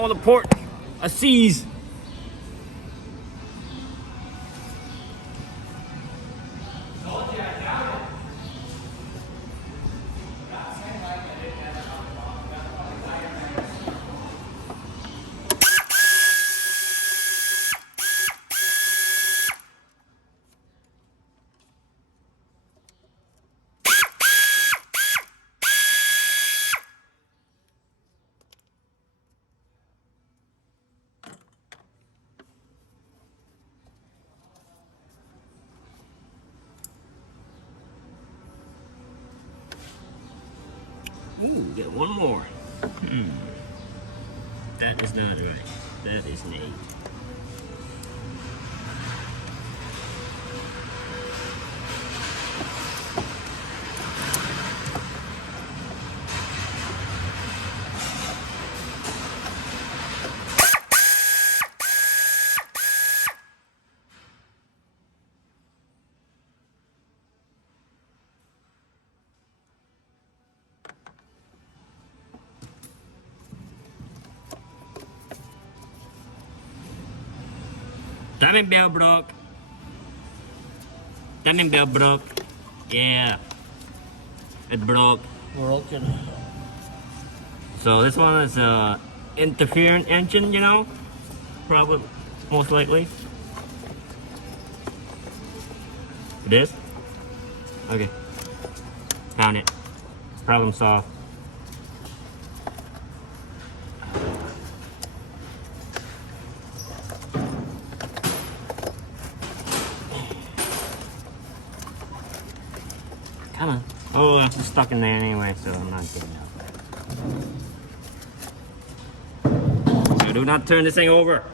all the port are seized. Ooh, get one more. That is not right. That is an 8. Timing bell broke. Timing bell broke. Yeah. It broke. Broken. So this one is a interference engine, you know? Probably, most likely. It is? Okay. Found it. Problem solved. Come on. Oh, it's stuck in there anyway, so I'm not getting out. So do not turn this thing over.